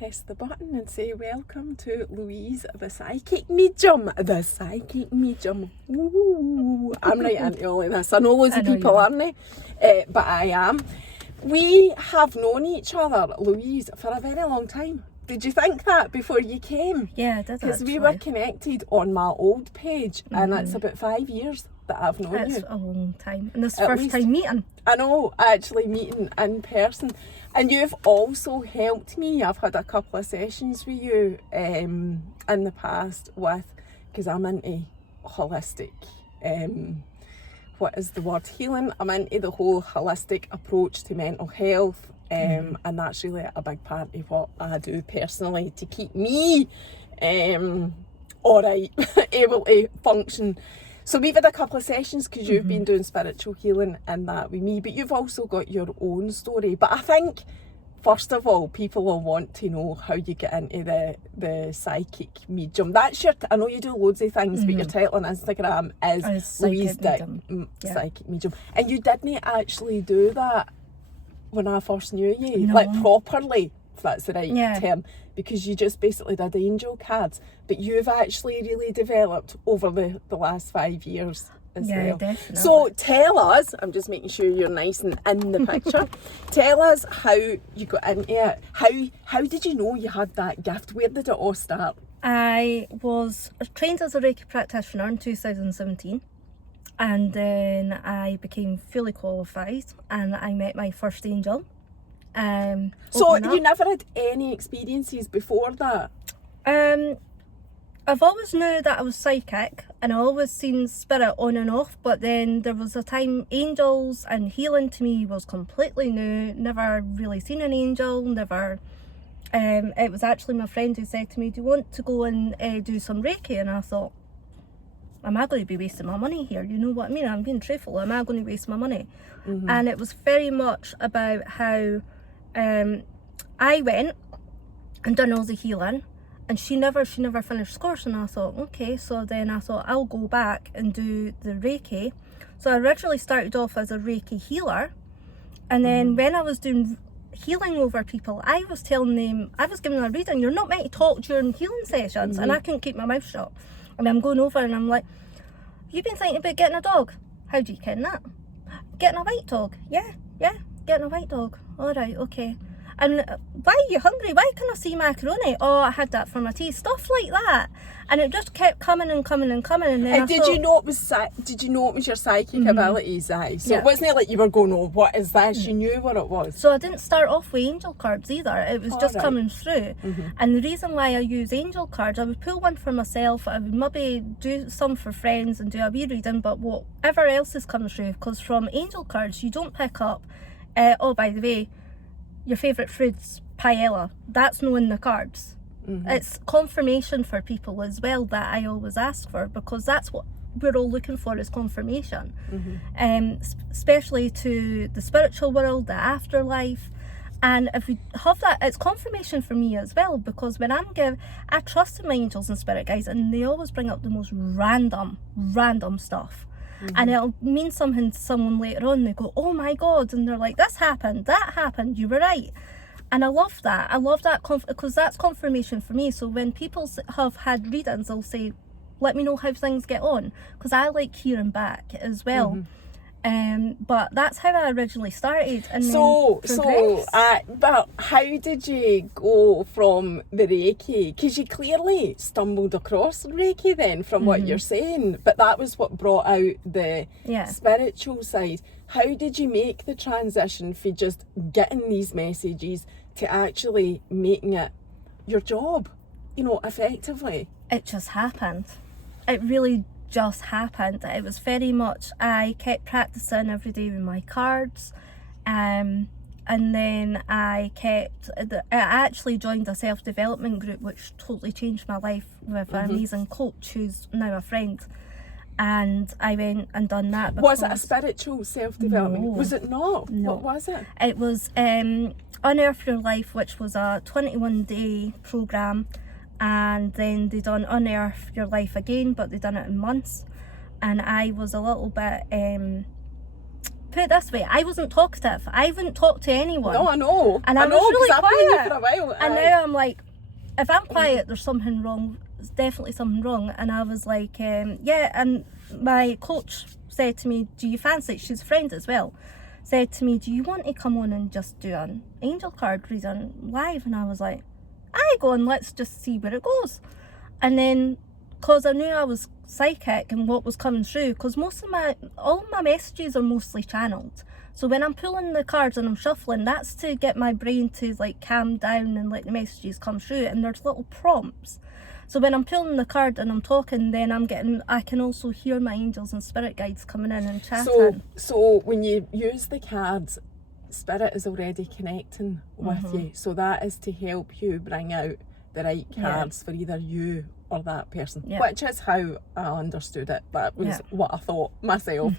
press the button and say welcome to Louise, the psychic medium. The psychic medium. Ooh, I'm right into all of this. I know loads of people aren't, but I am. We have known each other, Louise, for a very long time. Did you think that before you came? Yeah, I did. Because we were connected on my old page, and it's about 5 years that I've known you. That's a long time. And this is first time meeting. I know, actually meeting in person. And you've also helped me. I've had a couple of sessions with you in the past because I'm into holistic, what is the word, healing. I'm into the whole holistic approach to mental health. And that's really a big part of what I do personally to keep me alright, able to function. So we've had a couple of sessions because you've been doing spiritual healing and that with me, but you've also got your own story. But I think, first of all, people will want to know how you get into the psychic medium. That's I know you do loads of things, but your title on Instagram is Louise Psychic Medium. And you didn't actually do that when I first knew you, like properly, if that's the right term, because you just basically did angel cards, but you've actually really developed over the last 5 years as well. Definitely. So tell us, I'm just making sure you're nice and in the picture, tell us how you got into it. How did you know you had that gift? Where did it all start? I was trained as a Reiki practitioner in 2017. And then I became fully qualified and I met my first angel. So you never had any experiences before that? I've always knew that I was psychic and I always seen spirit on and off, but then there was a time angels and healing to me was completely new. Never really seen an angel, never. It was actually my friend who said to me, do you want to go and do some Reiki? And I thought, am I going to be wasting my money here? You know what I mean? I'm being truthful. Am I going to waste my money? And it was very much about how I went and done all the healing, and she never finished course. And I thought, okay, so then I thought I'll go back and do the Reiki. So I originally started off as a Reiki healer, and then when I was doing healing over people, I was telling them, I was giving them a reading, you're not meant to talk during healing sessions, and I couldn't keep my mouth shut. And I'm going over and I'm like, you've been thinking about getting a dog? How do you ken that? Getting a white dog? Yeah, getting a white dog. All right, okay. And why are you hungry? Why can I see macaroni? Oh, I had that for my tea. Stuff like that. And it just kept coming and coming and coming. And then did you know it was your psychic abilities? So it wasn't like you were going, oh, what is this? You knew what it was. So I didn't start off with angel cards either. It was just coming through. And the reason why I use angel cards, I would pull one for myself. I would maybe do some for friends and do a wee reading, but whatever else is coming through, because from angel cards, you don't pick up, oh, by the way, your favourite fruit's paella. That's not in the cards. It's confirmation for people as well that I always ask for, because that's what we're all looking for, is confirmation. Especially to the spiritual world, the afterlife. And if we have that, it's confirmation for me as well, because when I trust in my angels and spirit guides, and they always bring up the most random stuff. And it'll mean something to someone later on. They go, oh my God, and they're like, this happened, that happened, you were right. And I love that because that's confirmation for me. So when people have had readings, they'll say, let me know how things get on, because I like hearing back as well. But that's how I originally started. And but how did you go from the Reiki? Because you clearly stumbled across Reiki then, from what you're saying, but that was what brought out the spiritual side. How did you make the transition for just getting these messages to actually making it your job, effectively? It just happened. It really just happened. It was very much, I kept practicing every day with my cards, and then I actually joined a self-development group which totally changed my life, with an amazing coach who's now a friend, and I went and done that. Was it a spiritual self-development? No. Was it not? No. What was it? It was Unearth Your Life, which was a 21-day programme. And then they done Unearth Your Life again, but they done it in months. And I was a little bit put it this way, I wasn't talkative. I wouldn't talk to anyone. No, I know. And I was really 'cause I've known you quiet. for a while. And now I'm like, if I'm quiet, there's something wrong. There's definitely something wrong. And I was like, yeah. And my coach said to me, do you fancy, she's a friend as well, said to me, do you want to come on and just do an angel card reading live? And I was like, aye, go on, let's just see where it goes. And then, because I knew I was psychic and what was coming through, because all my messages are mostly channeled. So when I'm pulling the cards and I'm shuffling, that's to get my brain to like calm down and let the messages come through, and there's little prompts. So when I'm pulling the card and I'm talking, then I can also hear my angels and spirit guides coming in and chatting. So when you use the cards, spirit is already connecting with you. So that is to help you bring out the right cards for either you or that person, which is how I understood it. That was what I thought myself.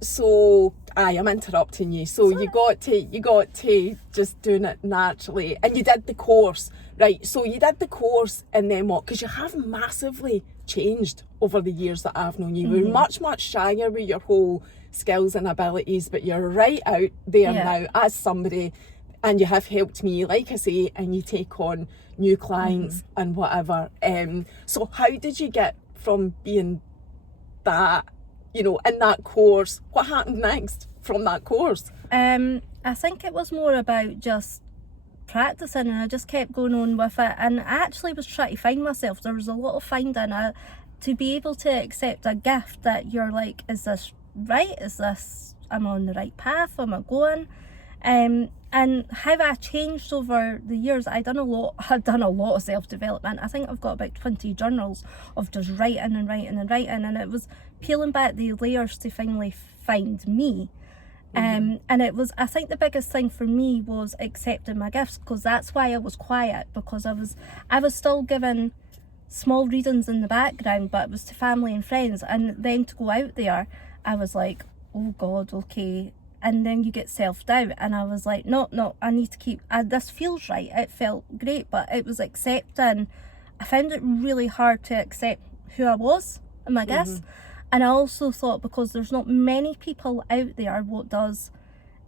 So I'm interrupting you. So you got to just doing it naturally, and you did the course, right? So you did the course, and then what? Because you have massively changed over the years that I've known you. You're much shyer with your whole skills and abilities, but you're right out there now as somebody, and you have helped me, like I say, and you take on new clients and whatever. So how did you get from being that, in that course? What happened next from that course? I think it was more about just practicing, and I just kept going on with it, and I actually was trying to find myself. There was a lot of finding to be able to accept a gift that you're like, is this right? Is this, am I on the right path? Am I going? And how I changed over the years, I've done a lot of self-development. I think I've got about 20 journals of just writing, and it was peeling back the layers to finally find me. And I think the biggest thing for me was accepting my gifts, because that's why I was quiet, because I was still giving small readings in the background, but it was to family and friends. And then to go out there, I was like, oh God, okay. And then you get self-doubt, and I was like, no, I need to keep, this feels right. It felt great, but it was accepting. I found it really hard to accept who I was and my gifts. And I also thought, because there's not many people out there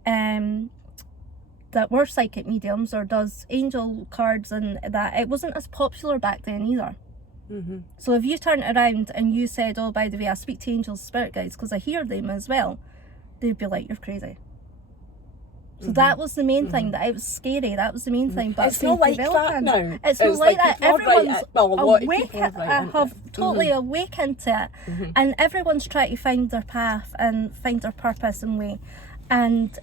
that were psychic mediums or does angel cards, and that it wasn't as popular back then either. So if you turned around and you said, oh, by the way, I speak to angels, spirit guides, because I hear them as well, they'd be like, you're crazy. So that was the main thing, that it was scary. That was the main thing. But it's not like that now. It's not like that. Everyone's awake. I have totally awakened to it, and everyone's trying to find their path and find their purpose and way. And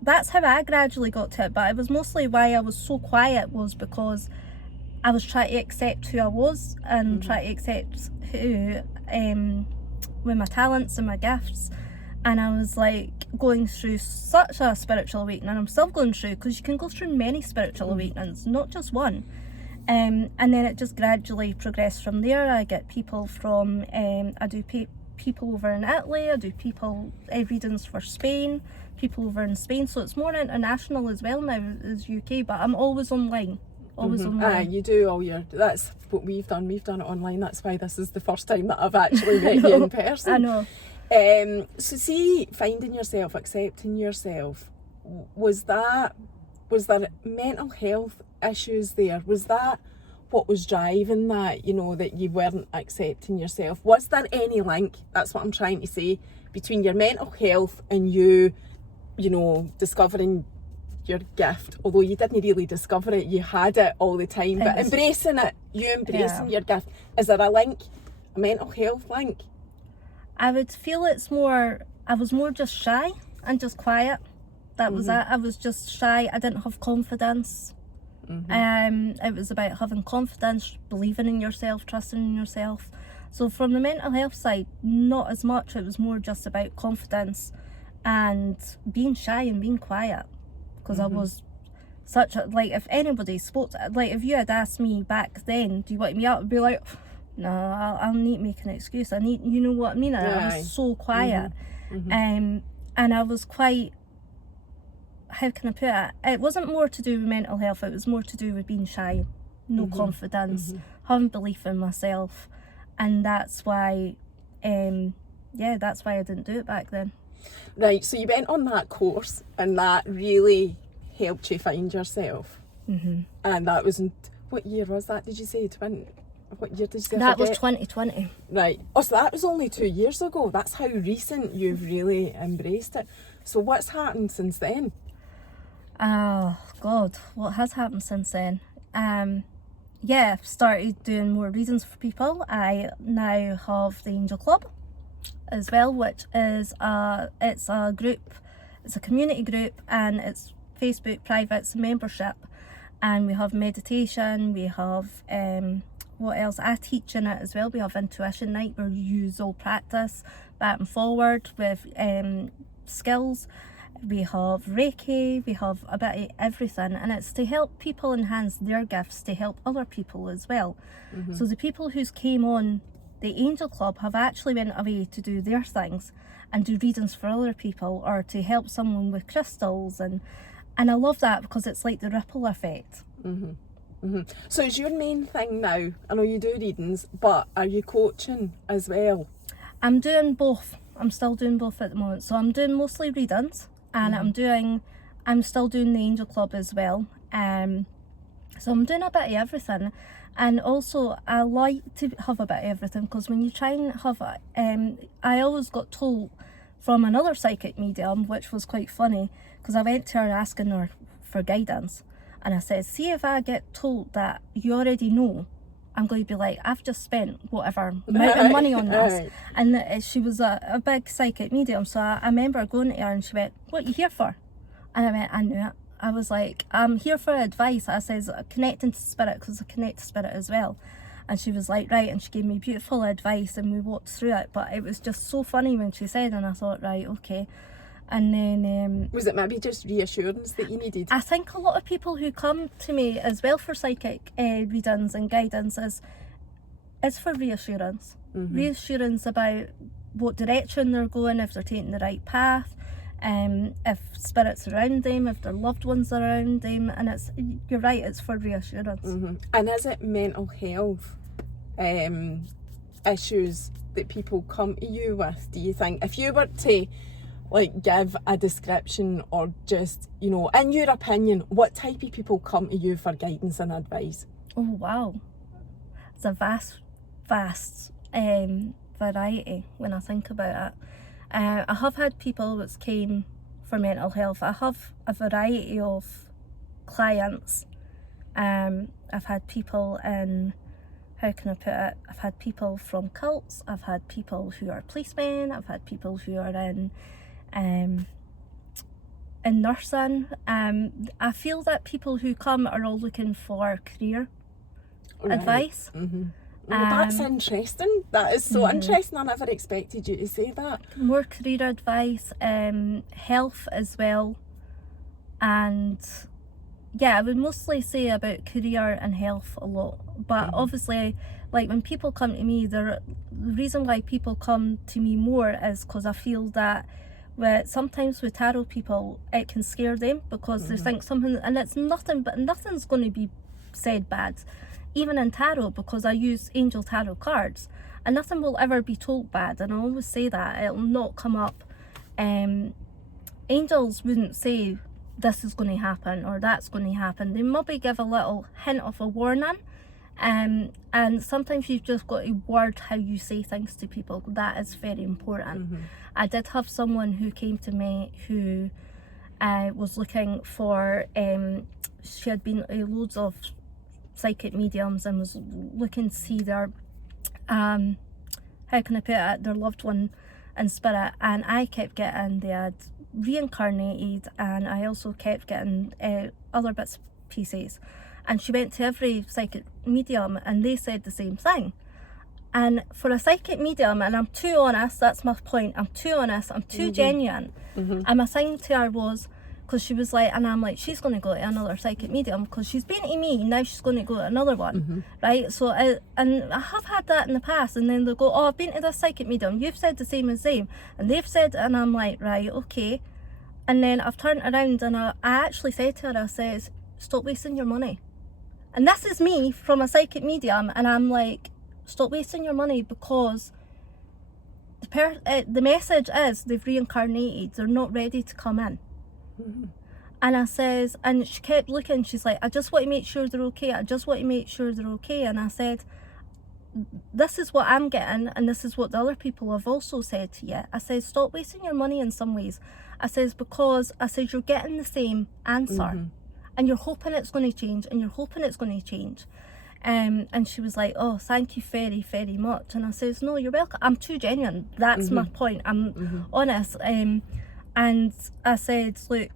that's how I gradually got to it. But it was mostly why I was so quiet, was because I was trying to accept who I was and try to accept who, with my talents and my gifts. And I was like going through such a spiritual awakening, and I'm still going through, because you can go through many spiritual awakenings, not just one. And then it just gradually progressed from there. I get people from, I do people over in Italy, I do people readings for Spain, people over in Spain. So it's more international as well now as UK, but I'm always online. Online. You do all that's what we've done. We've done it online. That's why this is the first time that I've actually met you in person. I know. So see, finding yourself, accepting yourself, was there mental health issues there? Was that what was driving that, that you weren't accepting yourself? Was there any link, that's what I'm trying to say, between your mental health and you discovering your gift? Although you didn't really discover it, you had it all the time, but embracing it, embracing your gift, is there a link, a mental health link? I would feel I was more just shy and just quiet. That was it. I was just shy. I didn't have confidence. It was about having confidence, believing in yourself, trusting in yourself. So from the mental health side, not as much. It was more just about confidence and being shy and being quiet. Because I was such a, like, if anybody spoke to, like, if you had asked me back then, do you want me out? I'd be like, no, I'll need to make an excuse. I need, you know what I mean? I was so quiet. And I was quite, how can I put it? It wasn't more to do with mental health, it was more to do with being shy, no confidence, having belief in myself. And that's why, that's why I didn't do it back then. Right, so you went on that course and that really helped you find yourself. Mm-hmm. And that was what year was that, did you say? What year did you say? That was 2020. Right. Oh, so that was only 2 years ago. That's how recent you've really embraced it. So what's happened since then? Oh, God, what has happened since then? Yeah, I've started doing more readings for people. I now have the Angel Club as well, which is it's a group, it's a community group, and it's Facebook private, it's a membership, and we have meditation, we have what else? I teach in it as well. We have intuition night where you use all practice back and forward with skills. We have Reiki, we have a bit of everything, and it's to help people enhance their gifts to help other people as well. Mm-hmm. So the people who's came on the Angel Club have actually went away to do their things and do readings for other people or to help someone with crystals, and I love that because it's like the ripple effect. Mm-hmm. Mm-hmm. So is your main thing now, I know you do readings, but are you coaching as well? I'm doing both. I'm still doing both at the moment. So I'm doing mostly readings, and I'm still doing the Angel Club as well. So I'm doing a bit of everything. And also I like to have a bit of everything, because when you try and have I always got told from another psychic medium, which was quite funny, because I went to her asking her for guidance, and I said, see if I get told that you already know, I'm going to be like, I've just spent whatever amount of money on this. And she was a big psychic medium, so I remember going to her and she went, what are you here for? And I went, I knew it. I was like, I'm here for advice. I says, connecting to spirit, because I connect to spirit as well. And she was like, right, and she gave me beautiful advice and we walked through it. But it was just so funny when she said, and I thought, right, okay. And then was it maybe just reassurance that you needed? I think a lot of people who come to me as well for psychic readings and guidance is for reassurance. Mm-hmm. Reassurance about what direction they're going, if they're taking the right path, if spirits around them, if their loved ones are around them, and you're right, it's for reassurance. Mm-hmm. And is it mental health issues that people come to you with, do you think? If you were to give a description, or just, in your opinion, what type of people come to you for guidance and advice? Oh wow, it's a vast variety when I think about it. I have had people that came for mental health. I have a variety of clients. I've had people in, how can I put it, I've had people from cults, I've had people who are policemen, I've had people who are in nursing. I feel that people who come are all looking for career advice. Mm-hmm. Well, that's interesting. That is so interesting. I never expected you to say that. More career advice, health as well, and yeah, I would mostly say about career and health a lot. But obviously, when people come to me, the reason why people come to me more is because I feel that sometimes with tarot people, it can scare them, because they think something, and it's nothing, but nothing's going to be said bad. Even in tarot, because I use angel tarot cards, and nothing will ever be told bad, and I always say that it'll not come up. Angels wouldn't say this is going to happen or that's going to happen. They maybe give a little hint of a warning, and sometimes you've just got to word how you say things to people. That is very important. I did have someone who came to me who was looking for, she had been loads of psychic mediums and was looking to see their how can I put it, their loved one in spirit, and I kept getting they had reincarnated, and I also kept getting other bits pieces, and she went to every psychic medium and they said the same thing. And for a psychic medium, and I'm too honest, that's my point, I'm too honest, I'm too genuine, and my thing to her was, because she was like, and I'm like, she's going to go to another psychic medium because she's been to me, now she's going to go to another one, right? So and I have had that in the past, and then they'll go, oh, I've been to this psychic medium, you've said the same as them, and they've said, and I'm like, right, okay. And then I've turned around and I actually said to her, I says, stop wasting your money. And this is me from a psychic medium, and I'm like, stop wasting your money, because the message is they've reincarnated, they're not ready to come in. And I says, and she kept looking, she's like, I just want to make sure they're okay, I just want to make sure they're okay. And I said, this is what I'm getting, and this is what the other people have also said to you. I said, stop wasting your money in some ways. I says, because I said you're getting the same answer, and you're hoping it's going to change, and you're hoping it's going to change. And she was like, oh, thank you very, very much. And I says, no, you're welcome. I'm too genuine. That's my point. I'm honest. And I said, look,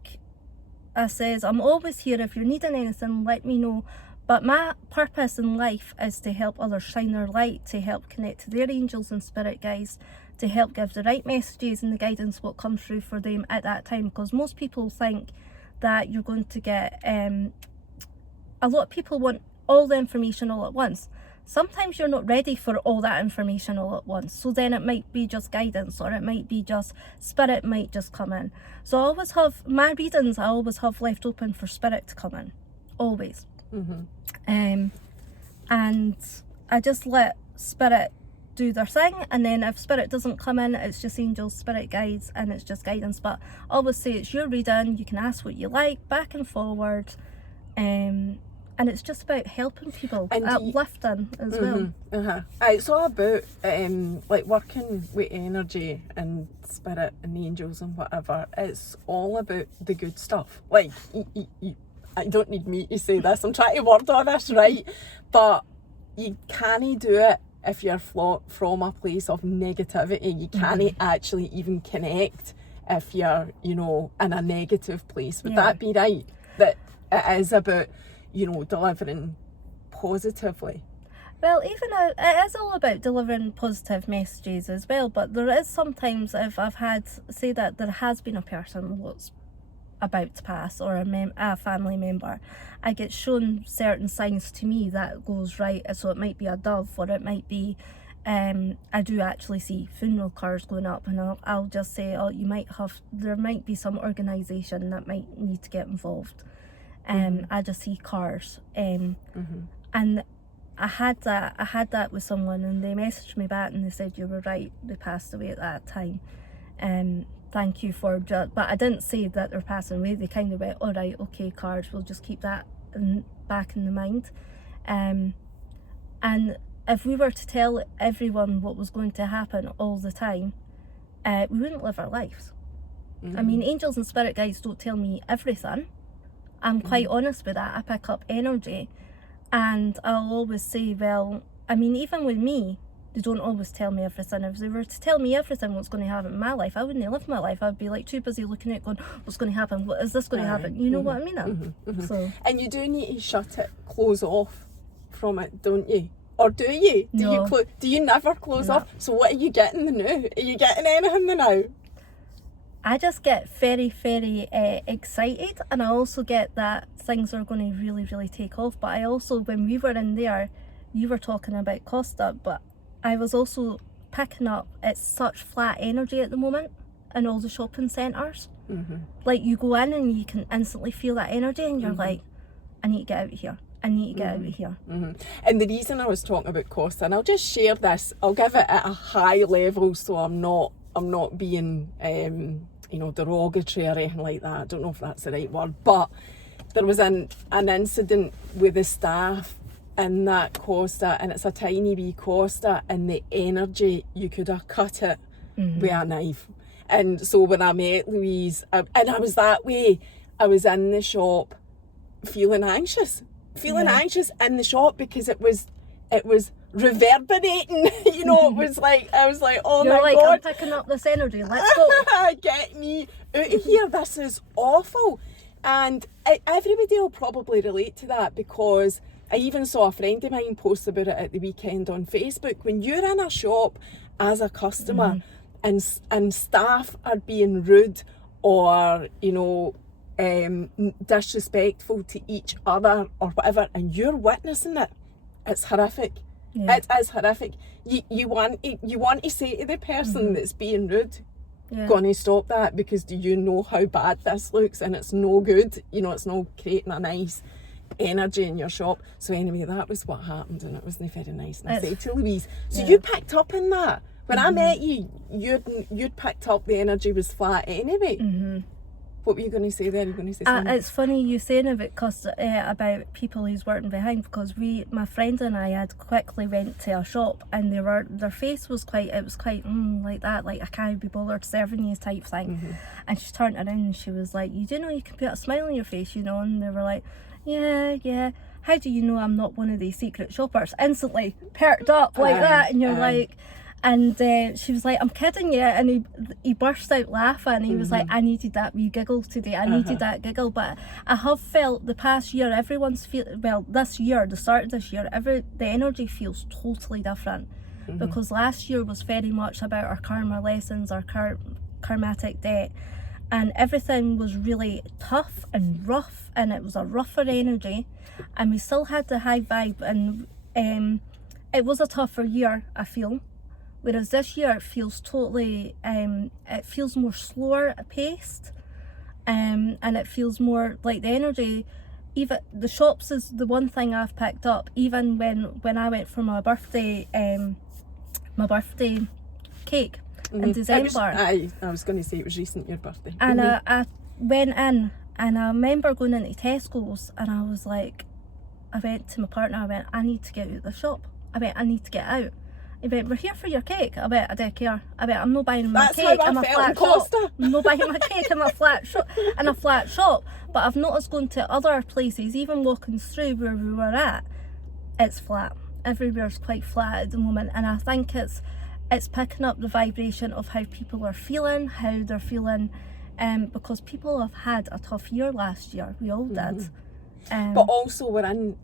I says, I'm always here. If you're needing anything, let me know. But my purpose in life is to help others shine their light, to help connect to their angels and spirit guides, to help give the right messages and the guidance what comes through for them at that time. Because most people think that you're going to get, a lot of people want all the information all at once. Sometimes you're not ready for all that information all at once. So then it might be just guidance, or it might be just spirit might just come in. So I always have, my readings I always have left open for spirit to come in. Always. And I just let spirit do their thing, and then if spirit doesn't come in, it's just angels, spirit guides, and it's just guidance. But I always say it's your reading, you can ask what you like, back and forward, and it's just about helping people, and uplifting as well. It's all about like working with energy and spirit and angels and whatever. It's all about the good stuff. Like I don't need me to say this, I'm trying to word all this right, but you can't do it if you're from a place of negativity. You can't actually even connect if you're, in a negative place. Would that be right? That it is about, delivering positively? Well, even it is all about delivering positive messages as well, but there is sometimes, if I've had, say that there has been a person what's about to pass, or a family member, I get shown certain signs to me that goes right. So it might be a dove, or it might be I do actually see funeral cars going up, and I'll just say, oh, there might be some organisation that might need to get involved. I just see cars, and I had that with someone, and they messaged me back and they said, you were right, they passed away at that time. Thank you for but I didn't say that they're passing away. They kind of went, all right, okay, cars, we'll just keep that back in the mind. And if we were to tell everyone what was going to happen all the time, we wouldn't live our lives. I mean, angels and spirit guides don't tell me everything. I'm quite honest with that. I pick up energy, and I'll always say, well, I mean, even with me, they don't always tell me everything. If they were to tell me everything what's going to happen in my life, I wouldn't live my life. I'd be like too busy looking at going, what's going to happen? What is this going to happen? You know what I mean? So, and you do need to close off from it, don't you? Or do you? No. Do you never close off? So what are you getting now? Are you getting anything now? I just get very, very excited, and I also get that things are going to really, really take off. But I also, when we were in there, you were talking about Costa, but I was also picking up, it's such flat energy at the moment in all the shopping centres. Like, you go in and you can instantly feel that energy, and you're like, I need to get out of here. I need to get out of here. And the reason I was talking about Costa, and I'll just share this, I'll give it at a high level, so I'm not being derogatory or anything like that. I don't know if that's the right word, but there was an incident with the staff in that Costa, and it's a tiny wee Costa, and the energy, you could have cut it with a knife. And so when I met Louise, and I was that way, I was in the shop feeling anxious in the shop, because it was reverberating. It was like, I was like, oh, you're my like, God, I'm picking up this energy, let's go. get me out of here, this is awful. And everybody will probably relate to that, because I even saw a friend of mine post about it at the weekend on Facebook. When you're in a shop as a customer and staff are being rude or, disrespectful to each other or whatever, and you're witnessing it, it's horrific. It is horrific. You want to say to the person that's being rude, gonna stop that, because do you know how bad this looks, and it's no good. It's not creating a nice energy in your shop. So anyway, that was what happened, and it wasn't very nice. And I said to Louise, so you picked up on that When I met you, you'd picked up the energy was flat anyway. What were you going to say there? Were you going to say something? It's funny you saying about people who's working behind, because my friend and I had quickly went to a shop, and their face was quite like that, like I can't be bothered serving you type thing. And she turned around and she was like, you do know you can put a smile on your face, you know? And they were like, yeah. How do you know I'm not one of these secret shoppers? Instantly perked up like that, and you're like. And she was like, I'm kidding you. And he burst out laughing. He was like, I needed that wee giggle today. I needed that giggle. But I have felt the past year, this year, the start of this year, the energy feels totally different. Because last year was very much about our karma lessons, our karmatic debt. And everything was really tough and rough. And it was a rougher energy. And we still had the high vibe. And it was a tougher year, I feel. Whereas this year it feels totally, it feels more slower paced, and it feels more like the energy. Even the shops is the one thing I've picked up. Even when I went for my birthday cake in December. I was going to say it was recent, your birthday. And I went in, and I remember going into Tesco's, and I was like, I went to my partner. I went, I need to get out of the shop. I need to get out. He went, we're here for your cake. I bet I don't care. I bet I'm not buying my cake in a flat shop. I'm not buying my cake in a flat shop. But I've noticed going to other places, even walking through where we were at, it's flat. Everywhere's quite flat at the moment, and I think it's picking up the vibration of how people are feeling, how they're feeling, because people have had a tough year last year. We all did. But also we're in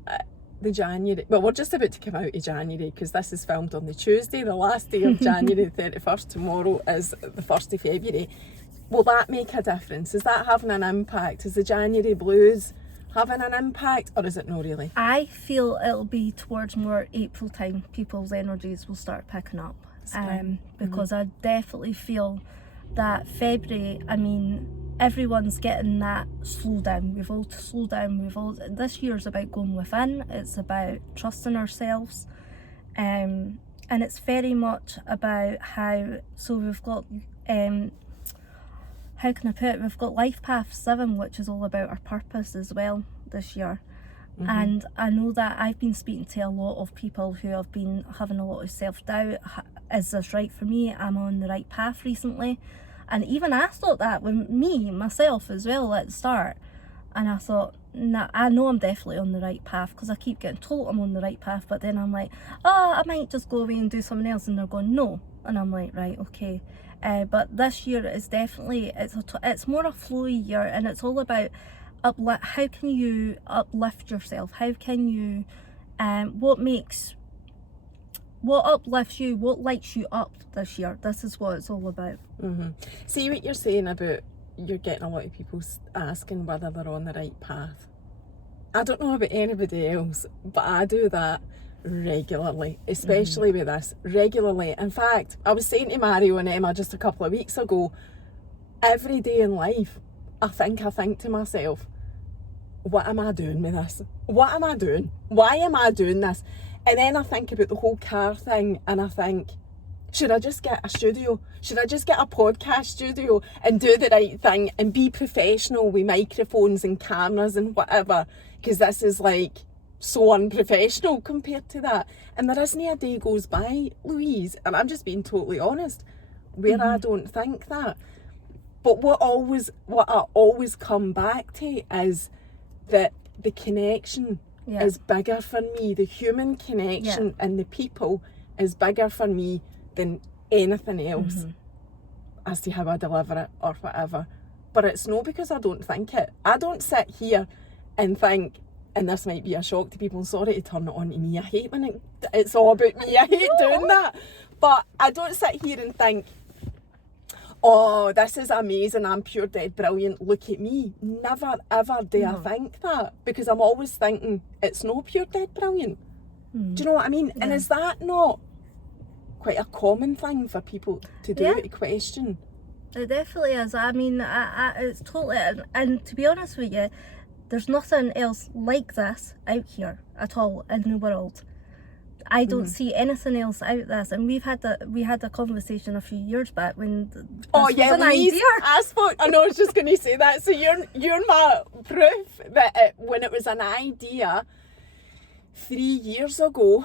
the January, well, we're just about to come out of January, because this is filmed on the Tuesday, the last day of January, the 31st. Tomorrow is the 1st of February. Will that make a difference? Is that having an impact? Is the January blues having an impact, or is it not really? I feel it'll be towards more April time, people's energies will start picking up. Because I definitely feel that February, everyone's getting that slow down. We've all slowed down. This year's about going within. It's about trusting ourselves, and it's very much about how. So we've got how can I put it? We've got Life Path 7, which is all about our purpose as well this year. And I know that I've been speaking to a lot of people who have been having a lot of self-doubt. Is this right for me? Am I on the right path recently? And even I thought that with myself as well at the start. And I thought, nah, I know I'm definitely on the right path, because I keep getting told I'm on the right path. But then I'm like, I might just go away and do something else. And they're going, no. And I'm like, right, okay. But this year is definitely, it's more a flowy year. And it's all about how can you uplift yourself? How can you, what uplifts you, what lights you up this year? This is what it's all about. See what you're saying about you're getting a lot of people asking whether they're on the right path. I don't know about anybody else, but I do that regularly, especially with this, regularly. In fact, I was saying to Mario and Emma just a couple of weeks ago, every day in life, I think to myself, what am I doing with this? What am I doing? Why am I doing this? And then I think about the whole car thing, and I think, should I just get a studio? Should I just get a podcast studio and do the right thing and be professional with microphones and cameras and whatever? Because this is like so unprofessional compared to that. And there isn't a day goes by, Louise, and I'm just being totally honest, where I don't think that. But what I always come back to is that the connection is bigger for me. The human connection and the people is bigger for me than anything else as to how I deliver it or whatever. But it's not because I don't think it. I don't sit here and think, and this might be a shock to people, sorry to turn it on to me, I hate when it's all about me, I hate doing that. But I don't sit here and think, oh, this is amazing, I'm pure dead brilliant, look at me. Never ever do I think that, because I'm always thinking it's no pure dead brilliant. Do you know what I mean? And is that not quite a common thing for people to do, to question? It definitely is. It's totally, and to be honest with you, there's nothing else like this out here at all in the world. I don't see anything else out this. And we had a conversation a few years back when this was an Louise, idea. I know, I was just going to say that. So you're my proof that when it was an idea 3 years ago,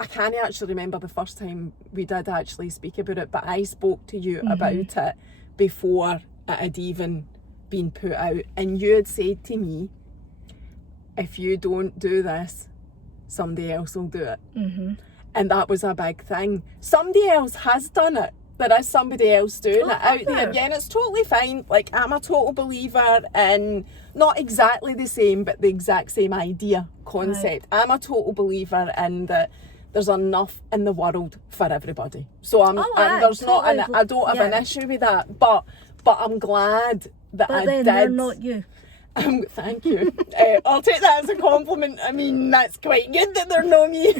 I can't actually remember the first time we did actually speak about it, but I spoke to you about it before it had even been put out, and you had said to me, if you don't do this, somebody else will do it. And that was a big thing. Somebody else has done it. There is somebody else doing it out there. Yeah, and it's totally fine. Like, I'm a total believer in not exactly the same, but the exact same idea, concept. Right. I'm a total believer in that there's enough in the world for everybody. So there's totally. I don't have an issue with that. But I'm glad that I did. But then they're not you. Thank you. I'll take that as a compliment. I mean, that's quite good that they're not me.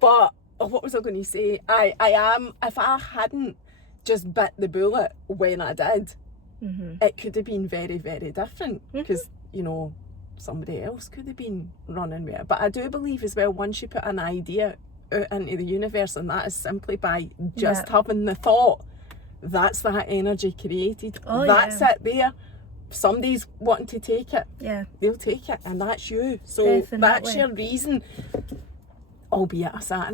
But what was I going to say? I am, if I hadn't just bit the bullet when I did, it could have been very, very different. Because, you know, somebody else could have been running with it. But I do believe as well, once you put an idea out into the universe, and that is simply by just having the thought, that's that energy created. That's it there. Somebody's wanting to take it, they'll take it, and that's you. So definitely. That's your reason. Albeit I sat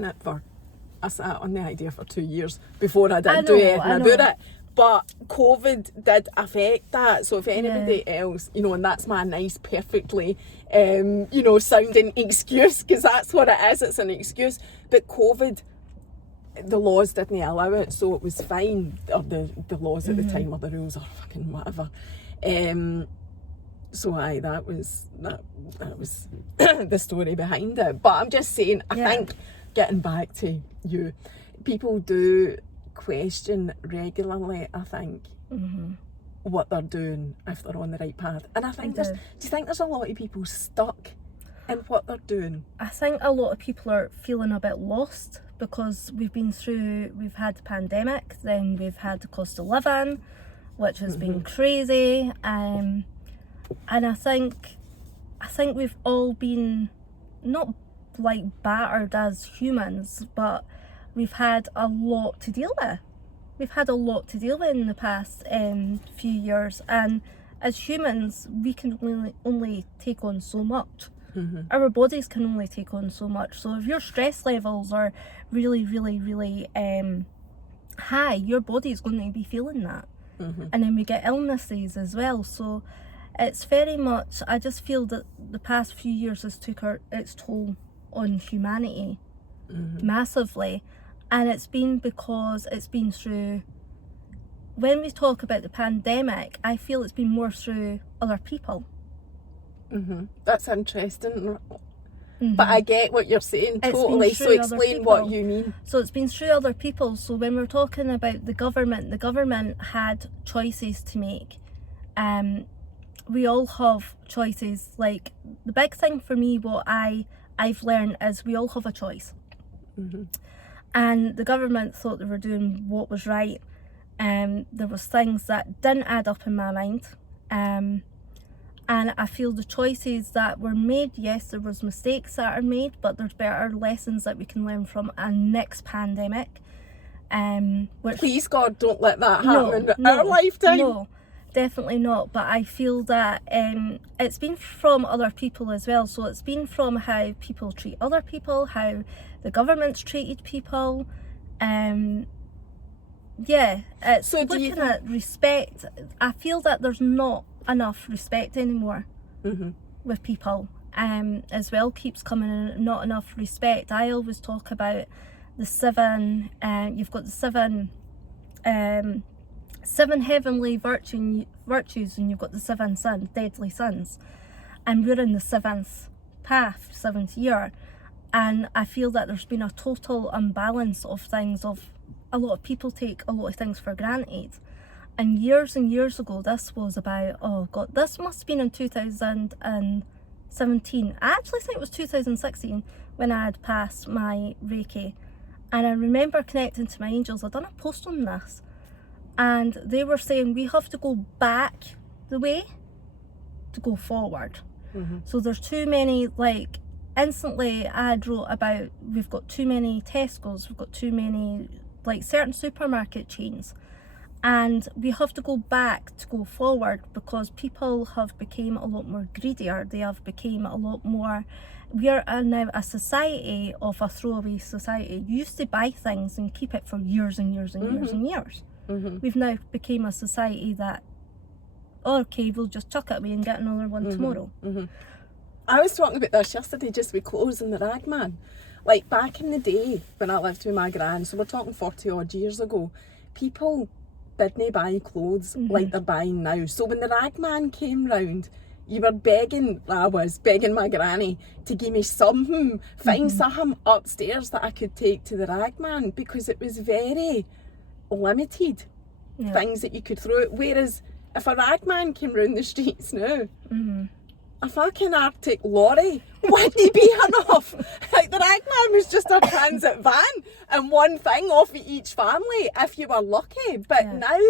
on the idea for 2 years before I did do anything about it. But COVID did affect that. So if anybody else, you know, and that's my nice, perfectly, you know, sounding excuse, because that's what it is. It's an excuse. But COVID, the laws didn't allow it, so it was fine. Or the laws at the time, or the rules, or fucking whatever. So that was the story behind it. But I'm just saying, I think, getting back to you, people do question regularly, I think, what they're doing, if they're on the right path. And I think do you think there's a lot of people stuck in what they're doing? I think a lot of people are feeling a bit lost because we've had the pandemic, then we've had the cost of living, which has been crazy, and I think we've all been not like battered as humans, but we've had a lot to deal with. We've had a lot to deal with in the past few years, and as humans, we can only take on so much. Our bodies can only take on so much. So if your stress levels are really, really, really high, your body's going to be feeling that. And then we get illnesses as well. So it's very much, I just feel that the past few years has took its toll on humanity massively. And it's been because it's been through, when we talk about the pandemic, I feel it's been more through other people. That's interesting. But I get what you're saying totally. So explain what you mean. So it's been through other people. So when we're talking about the government had choices to make. We all have choices. Like, the big thing for me, what I've learned is we all have a choice. And the government thought they were doing what was right. There was things that didn't add up in my mind. And I feel the choices that were made, yes, there was mistakes that are made, but there's better lessons that we can learn from a next pandemic. Please, God, don't let that happen in our lifetime. No, definitely not. But I feel that it's been from other people as well. So it's been from how people treat other people, how the government's treated people. It's so looking at respect. I feel that there's not enough respect anymore with people, as well keeps coming in, not enough respect. I always talk about the seven, you've got the seven heavenly virtues, and you've got the seven deadly sins, and we're in the seventh year, and I feel that there's been a total imbalance of things. Of a lot of people take a lot of things for granted. And years ago, this was about, oh God, this must have been in 2017. I actually think it was 2016 when I had passed my Reiki. And I remember connecting to my angels. I'd done a post on this. And they were saying we have to go back the way to go forward. So there's too many, like, instantly I had wrote about we've got too many Tesco's, we've got too many like certain supermarket chains, and we have to go back to go forward because people have become a lot more greedier. They have become a lot more. We are now a society of a throwaway society. You used to buy things and keep it for years and years and years and years. We've now become a society that, okay, we'll just chuck it away and get another one tomorrow. I was talking about this yesterday just with clothes and the rag man. Like back in the day when I lived with my gran, so we're talking 40 odd years ago, people didn't buy clothes like they're buying now. So when the rag man came round, you were begging, I was begging my granny to give me something, find something upstairs that I could take to the rag man, because it was very limited things that you could throw out. Whereas if a rag man came round the streets now, a fucking Arctic lorry wouldn't be enough. Like the rag man was just a transit van and one thing off of each family if you were lucky. But now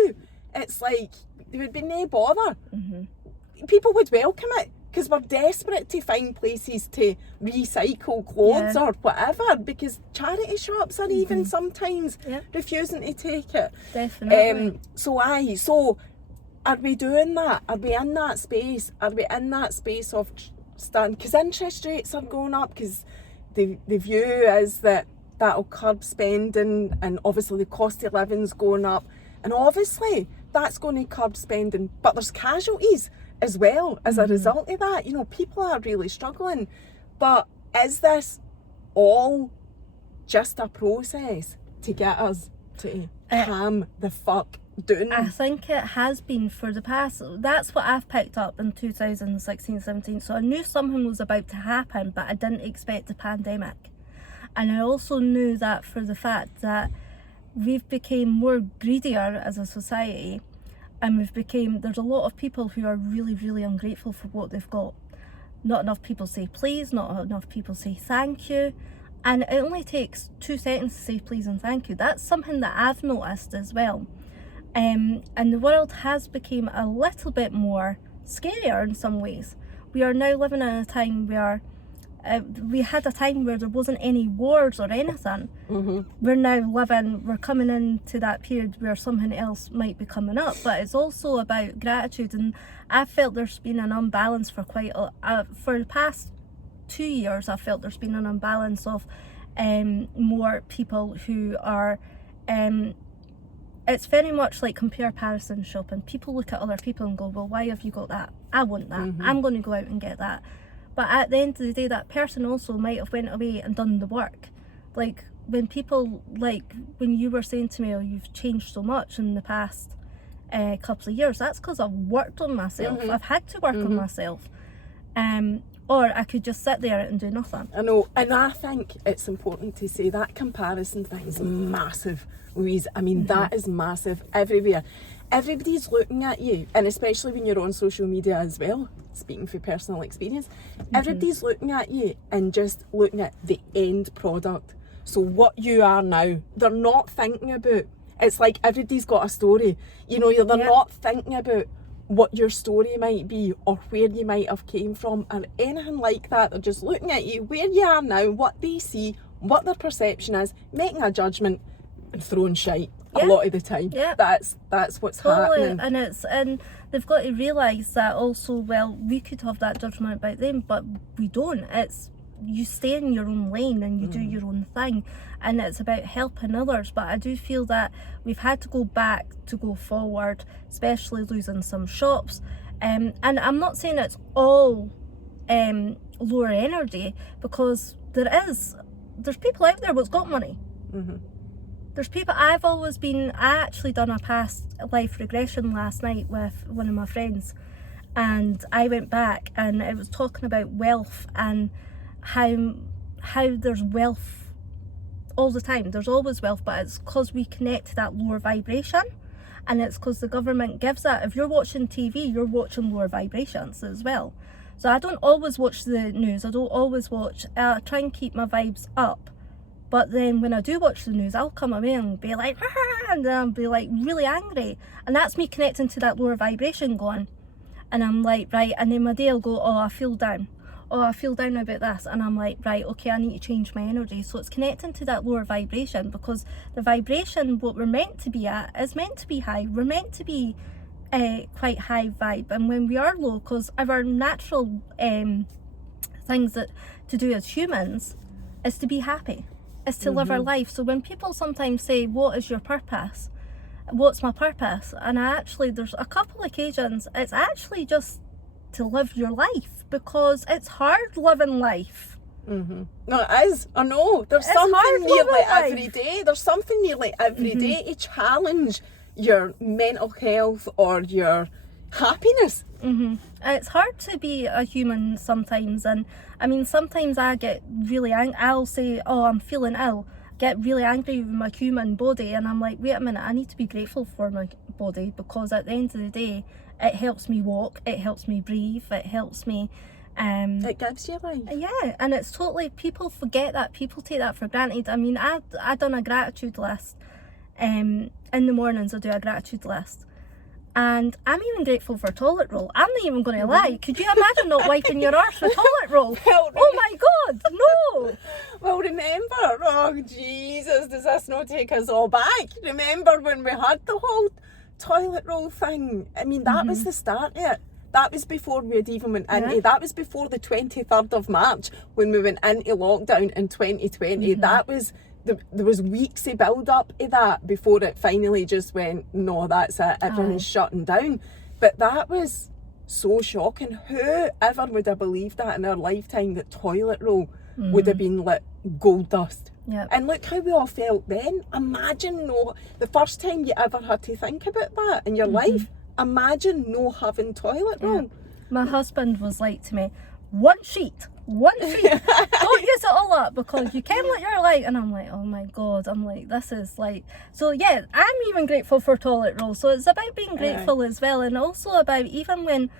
it's like there would be no bother. People would welcome it because we're desperate to find places to recycle clothes or whatever, because charity shops are even sometimes refusing to take it. Definitely. So are we doing that? Are we in that space? Are we in that space of stand? Because interest rates are going up, because the view is that that'll curb spending, and obviously the cost of living's going up, and obviously that's going to curb spending, but there's casualties as well as a result of that. You know, people are really struggling. But is this all just a process to get us to calm the fuck down? I think it has been for the past, that's what I've picked up in 2016-17. So I knew something was about to happen, but I didn't expect the pandemic. And I also knew that for the fact that we've become more greedier as a society, and there's a lot of people who are really, really ungrateful for what they've got. Not enough people say please, not enough people say thank you. And it only takes 2 seconds to say please and thank you. That's something that I've noticed as well. And the world has become a little bit more scarier in some ways. We are now living in a time where we had a time where there wasn't any wars or anything. We're coming into that period where something else might be coming up, but it's also about gratitude. And I felt there's been an unbalance for for the past 2 years. I felt there's been an unbalance of more people who are it's very much like comparison shopping. People look at other people and go, well, why have you got that? I want that. I'm going to go out and get that. But at the end of the day, that person also might have went away and done the work. Like when you were saying to me, oh, you've changed so much in the past couple of years, that's because I've worked on myself. I've had to work on myself. Or I could just sit there and do nothing. I know, and I think it's important to say that comparison thing is massive, Louise. I mean, that is massive everywhere. Everybody's looking at you, and especially when you're on social media as well, speaking from personal experience, everybody's looking at you and just looking at the end product. So what you are now, they're not thinking about, it's like everybody's got a story. You know, they're not thinking about what your story might be or where you might have came from or anything like that. They're just looking at you, where you are now, what they see, what their perception is, making a judgment and throwing shite a lot of the time. That's what's happening. And they've got to realise that also, well, we could have that judgment about them, but we don't. It's you stay in your own lane and you do your own thing, and it's about helping others. But I do feel that we've had to go back to go forward, especially losing some shops. And I'm not saying it's all lower energy, because there's people out there what's got money. There's people. I actually done a past life regression last night with one of my friends, and I went back and it was talking about wealth and how there's wealth all the time. There's always wealth, but it's because we connect to that lower vibration, and it's because the government gives that. If you're watching TV, you're watching lower vibrations as well. So I don't always watch the news. I don't always watch. I try and keep my vibes up. But then when I do watch the news, I'll come away and be like, and then I'll be like really angry. And that's me connecting to that lower vibration going. And I'm like, right, and then my day will go, oh, I feel down. oh, I feel down about this, and I'm like, right, okay, I need to change my energy. So it's connecting to that lower vibration, because the vibration, what we're meant to be at, is meant to be high. We're meant to be quite high vibe, and when we are low, because our natural things that to do as humans is to be happy, is to live our life. So when people sometimes say, what is your purpose? What's my purpose? And there's a couple occasions, it's actually just to live your life, because it's hard living life. No, it is. I know. There's something nearly every day. There's something nearly every day to challenge your mental health or your happiness. It's hard to be a human sometimes, and I mean, sometimes I get really angry. I'll say, oh, I'm feeling ill, get really angry with my human body, and I'm like, wait a minute, I need to be grateful for my body, because at the end of the day, it helps me walk, it helps me breathe, it helps me it gives you life. Yeah, and it's totally, people forget that, people take that for granted. I mean, I done a gratitude list. In the mornings I do a gratitude list, and I'm even grateful for toilet roll. I'm not even going to lie. Could you imagine not wiping your arse with toilet roll? Oh my god, no. Well, remember, oh Jesus, does this not take us all back? Remember when we had the whole toilet roll thing? I mean, that was the start of it. That was before we had even went into, that was before the 23rd of March when we went into lockdown in 2020. That was, there was weeks of build up of that before it finally just went, no, that's it, everyone's shutting down. But that was so shocking. Whoever would have believed that in their lifetime, that toilet roll would have been like gold dust? And look how we all felt then. Imagine the first time you ever had to think about that in your life. Imagine no having toilet roll. My husband was like to me, one sheet, don't use it all up, because you can let your light. And I'm like, oh my god, I'm like, this is like, so yeah, I'm even grateful for toilet roll. So it's about being grateful as well, and also about even when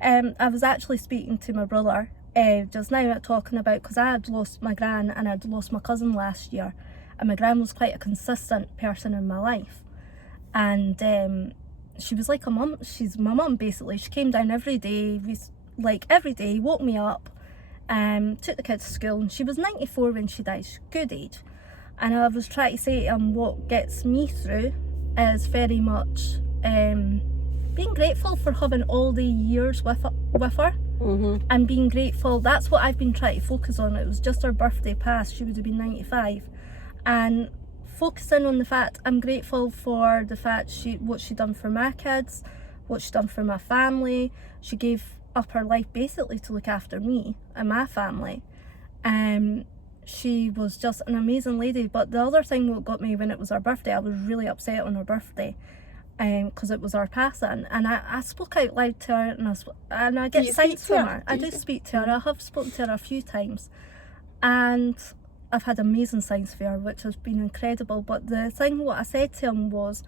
I was actually speaking to my brother just now, talking about, because I had lost my gran and I'd lost my cousin last year, and my gran was quite a consistent person in my life, and she was like a mum. She's my mum basically. She came down every day, woke me up, took the kids to school, and she was 94 when she died. Good age. And I was trying to say to him, what gets me through is very much being grateful for having all the years with her, and being grateful. That's what I've been trying to focus on. It was just her birthday past, she would have been 95, and focusing on the fact I'm grateful for the fact what she done for my kids, what she done for my family. She gave up her life basically to look after me and my family. She was just an amazing lady. But the other thing what got me, when it was her birthday, I was really upset on her birthday, because it was her passing, and I spoke out loud to her, and I get signs from her. I do speak to her. I have spoken to her a few times, and I've had amazing signs for her, which has been incredible. But the thing what I said to him was,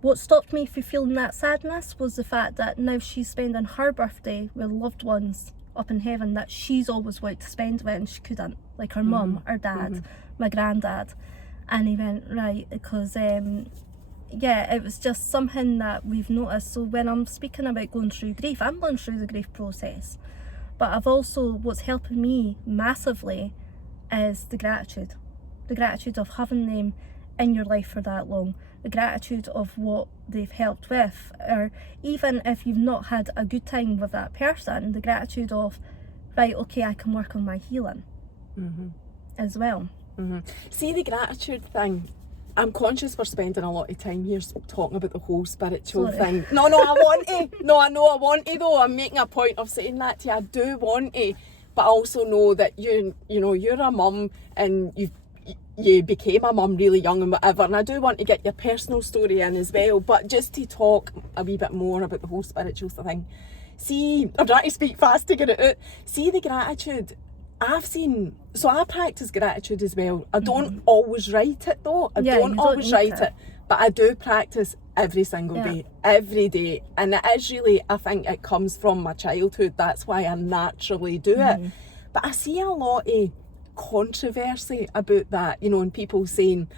what stopped me from feeling that sadness was the fact that now she's spending her birthday with loved ones up in heaven that she's always wanted to spend with, and she couldn't, like her mum, her dad, my granddad. And he went, right, because it was just something that we've noticed. So when I'm speaking about going through grief, I'm going through the grief process, but I've also, what's helping me massively is the gratitude of having them in your life for that long, the gratitude of what they've helped with, or even if you've not had a good time with that person, the gratitude of, right, okay, I can work on my healing as well. See, the gratitude thing, I'm conscious we're spending a lot of time here talking about the whole spiritual thing. No, I want to. No, I know I want to though. I'm making a point of saying that to you. I do want to. But I also know that you know, you're a mum, and you became a mum really young and whatever, and I do want to get your personal story in as well, but just to talk a wee bit more about the whole spiritual thing. See, I'm trying to speak fast to get it out. See, the gratitude, I practice gratitude as well. I don't always write it though. I don't always write it, but I do practice every single day, every day. And it is really, I think it comes from my childhood. That's why I naturally do it. But I see a lot of controversy about that, you know, and people saying,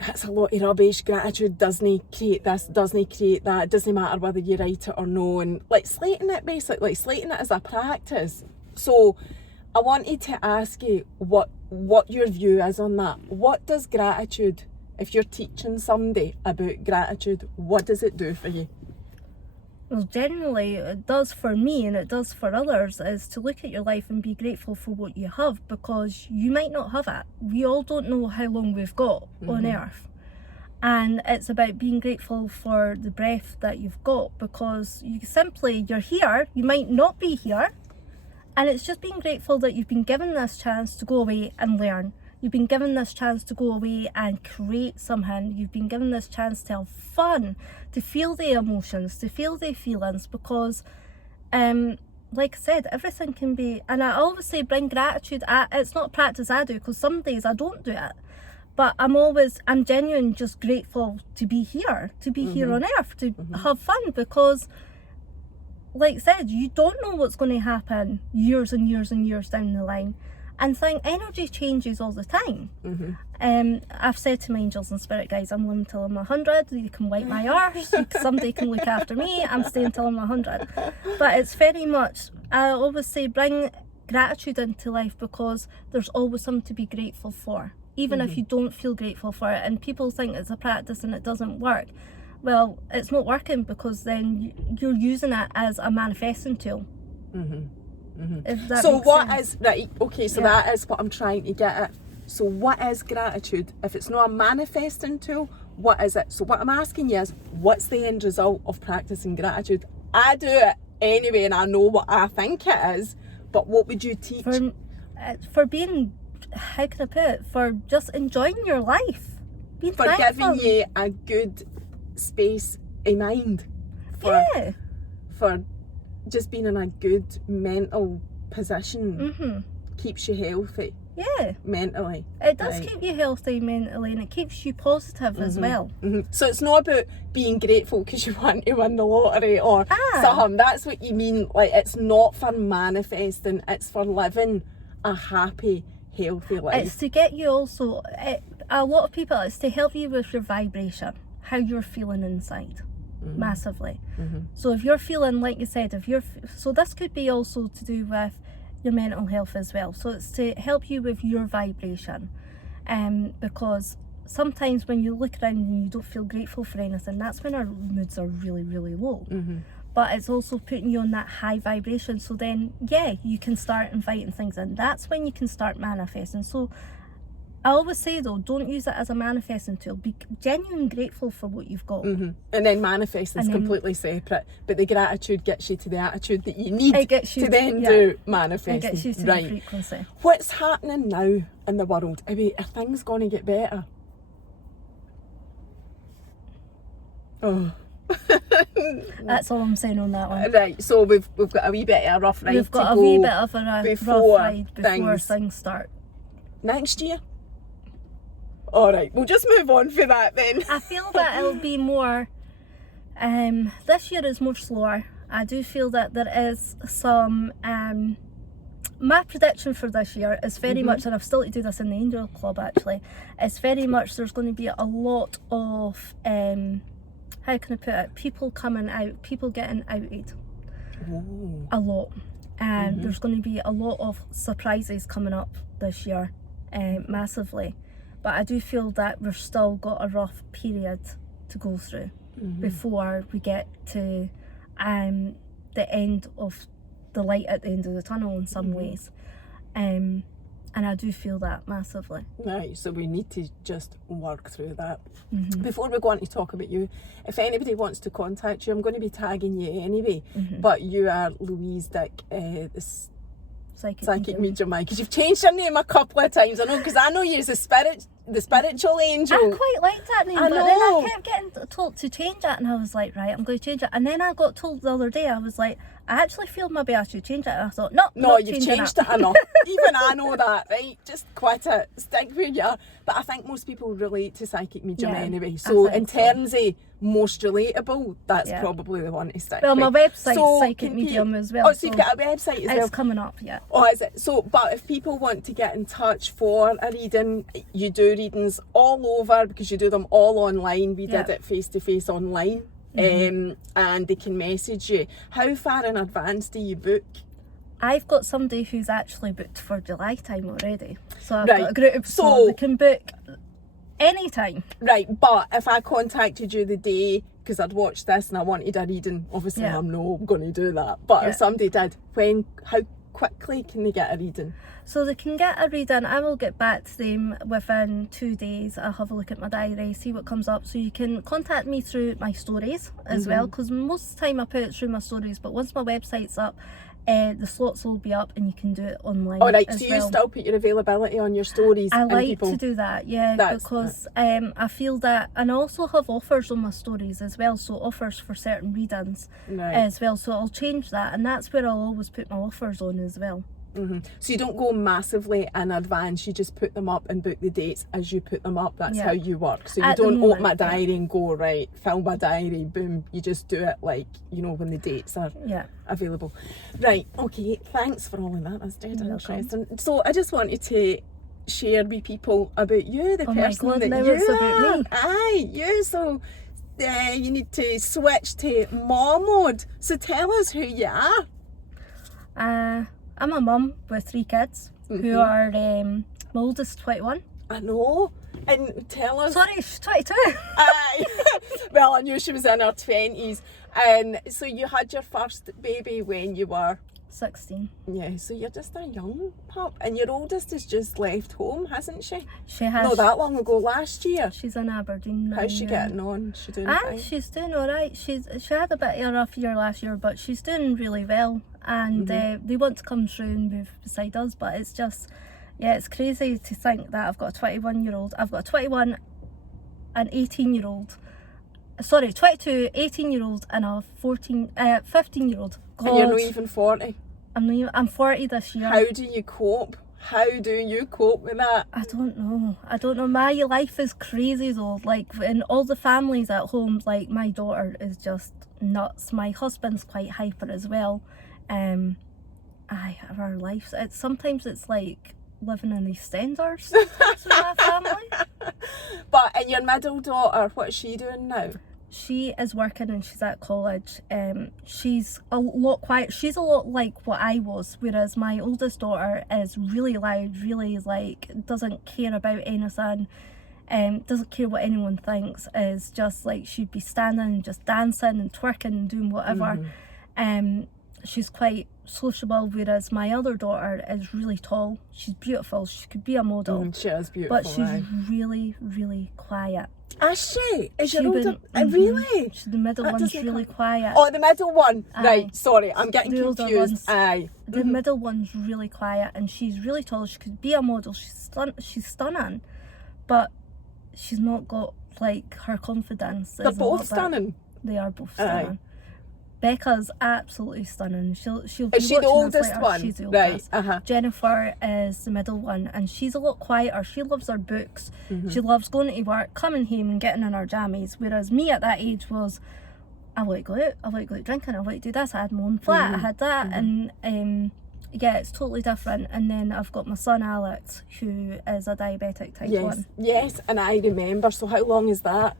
that's a lot of rubbish, gratitude doesn't create this, doesn't create that, it doesn't matter whether you write it or no, and like slating it basically, slating it as a practice. So I wanted to ask you what your view is on that. What does gratitude, if you're teaching somebody about gratitude, what does it do for you? Well, generally, it does for me and it does for others, is to look at your life and be grateful for what you have, because you might not have it. We all don't know how long we've got on earth. And it's about being grateful for the breath that you've got, because you're here, you might not be here. And it's just being grateful that you've been given this chance to go away and learn. You've been given this chance to go away and create something. You've been given this chance to have fun, to feel the emotions, to feel the feelings, because like I said, everything can be, and I always say bring gratitude. It's not a practice I do, because some days I don't do it. But I'm genuinely just grateful to be here, here on earth, to have fun, because like I said, you don't know what's going to happen years and years and years down the line. And energy changes all the time. I've said to my angels and spirit guides, I'm living till I'm 100. You can wipe my arse. Somebody can look after me. I'm staying till I'm 100. But it's very much, I always say, bring gratitude into life, because there's always something to be grateful for. Even if you don't feel grateful for it, and people think it's a practice and it doesn't work. Well, it's not working, because then you're using it as a manifesting tool. So what is, right, okay, so that is what I'm trying to get at. So what is gratitude? If it's not a manifesting tool, what is it? So what I'm asking you is, what's the end result of practicing gratitude? I do it anyway, and I know what I think it is, but what would you teach? For being, how can I put it? For just enjoying your life. Being for thankful. Giving you a good space in mind. For just being in a good mental position keeps you healthy. Mentally. It does keep you healthy mentally, and it keeps you positive as well. So it's not about being grateful because you want to win the lottery or something. That's what you mean. Like, it's not for manifesting, it's for living a happy, healthy life. It's to get you also, a lot of people, it's to help you with your vibration, how you're feeling inside. Massively. So if you're feeling, like you said, so this could be also to do with your mental health as well. So it's to help you with your vibration, because sometimes when you look around and you don't feel grateful for anything, that's when our moods are really, really low. But it's also putting you on that high vibration, so then you can start inviting things in. That's when you can start manifesting. So I always say though, don't use it as a manifesting tool. Be genuinely grateful for what you've got. And then manifesting is completely separate. But the gratitude gets you to the attitude that you need to then do manifesting. It gets you to the frequency. What's happening now in the world? Are things going to get better? Oh. That's all I'm saying on that one. Right, so we've got a wee bit of a rough ride We've got to a go wee bit of a rough ride before things things start. Next year? Alright, we'll just move on for that then. I feel that it'll be more, this year is more slower. I do feel that there is some, my prediction for this year is very much, and I've still to do this in the Angel Club actually, it's very much there's going to be a lot of, how can I put it, people coming out, people getting outed. A lot. There's going to be a lot of surprises coming up this year, massively. But I do feel that we've still got a rough period to go through before we get to the end of the light at the end of the tunnel in some ways. And I do feel that massively. Right, so we need to just work through that. Before we go on to talk about you, if anybody wants to contact you, I'm going to be tagging you anyway, but you are Louise Dick, Psychic Medium, because you've changed your name a couple of times. I know, because I know you as the spiritual angel. I quite liked that name, but then I kept getting told to change it, and I was like, right, I'm going to change it. And then I got told the other day, I was like, I actually feel maybe I should change it. And I thought, no, you've changed it enough. Even I know that, right? Just quit it. Stick where you are. But I think most people relate to Psychic Medium anyway. So in terms of most relatable, that's probably the one to stick with. Well, my website's Psychic Medium as well. Oh, so you've got a website as well? It's coming up, Oh, is it? So, but if people want to get in touch for a reading, you do readings all over, because you do them all online. We did it face-to-face online. And they can message you. How far in advance do you book? I've got somebody who's actually booked for July time already. So I've Right. got a group, so So- they can book anytime. Right, but if I contacted you the day, because I'd watched this and I wanted a reading, obviously Yeah. I'm not going to do that. But Yeah. if somebody did, how quickly can they get a reading? So they can get a reading. I will get back to them within 2 days. I'll have a look at my diary, see what comes up. So you can contact me through my stories as well, because most of the time I put it through my stories, but once my website's up, the slots will be up and you can do it online. All right, as so you well. still put your availability on your stories? I and like people... to do that, yeah, That's- because I feel that, and I also have offers on my stories as well, so offers for certain readings Right. as well, so I'll change that, and that's where I'll always put my offers on as well. So you don't go massively in advance, you just put them up and book the dates as you put them up. That's Yeah. how you work. So you At the don't open moment, a diary and go, right, fill my diary, boom. You just do it like, you know, when the dates are Yeah. available. Right, okay, thanks for all of that. That's dead You're welcome. interesting. So I just wanted to share with people about you, the Oh my person God, that now you it's about are. me. Aye, you. So you need to switch to mom mode. So tell us who you are. I'm a mum with 3 kids who are, my oldest 21. I know. And tell us. Sorry, she's 22. Aye. Well, I knew she was in her 20s. And so you had your first baby when you were... 16. Yeah, so you're just a young pup. And your oldest has just left home, hasn't she? She has. Not that long ago, last year. She's in Aberdeen now. How's she yeah. getting on? She doing Aye, fine? she's doing alright. She had a bit of a rough year last year, but she's doing really well. And they want to come through and move beside us, but it's just, yeah, it's crazy to think that I've got a 21-year-old. I've got a 21, an 18-year-old. Sorry, 22, 18-year-old and a 15-year-old. God, And you're not even 40. I'm 40 this year. How do you cope? How do you cope with that? I don't know. My life is crazy though. Like, in all the families at home, like, my daughter is just nuts. My husband's quite hyper as well. Our lives. Sometimes it's like living in EastEnders with my family. And your middle daughter, what's she doing now? She is working and she's at college. She's a lot quiet. She's a lot like what I was, whereas my oldest daughter is really loud, really like doesn't care about anything, doesn't care what anyone thinks. Is just like she'd be standing and just dancing and twerking and doing whatever. She's quite sociable, whereas my other daughter is really tall. She's beautiful. She could be a model, She is beautiful. but she's really, really quiet. Is she? Is She your older? wouldn't- Really? The middle That one's doesn't really quiet. Oh, the middle one. Aye. Right, sorry, I'm getting The older confused. ones. Aye. The middle one's really quiet and she's really tall. She could be a model. She's stunning, but she's not got like her confidence. They're is a lot both bit- stunning. They are both Aye. stunning. Becca's absolutely stunning. She'll be Is she the watching this oldest later. one? She's the Right, oldest. Jennifer is the middle one, and she's a lot quieter. She loves her books. She loves going to work, coming home and getting in her jammies. Whereas me at that age was, I want to go out, I want to go out drinking, I want to do this. I had my own flat, I had that, and yeah, it's totally different. And then I've got my son Alex, who is a diabetic type 1. Yes, and I remember. So how long is that?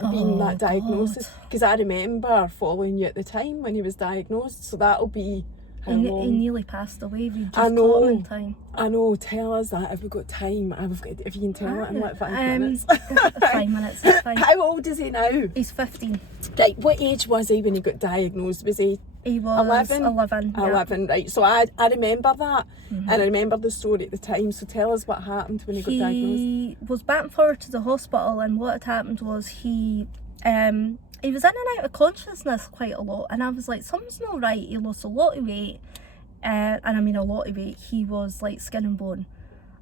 Been that diagnosis? Because I remember following you at the time when he was diagnosed. So that'll be how He long? nearly passed away. We just I caught him in know. time. I know. Tell us that if we've got time. If you can tell it in like 5 minutes. 5 minutes, that's fine. How old is he now? He's 15. Right. What age was he when he got diagnosed? Was he He was 11? 11. Yeah. 11? Right. So I remember that, and I remember the story at the time. So tell us what happened when he got diagnosed. He was back and forward to the hospital, and what had happened was he was in and out of consciousness quite a lot, and I was like, something's not right. He lost a lot of weight, and I mean a lot of weight. He was like skin and bone,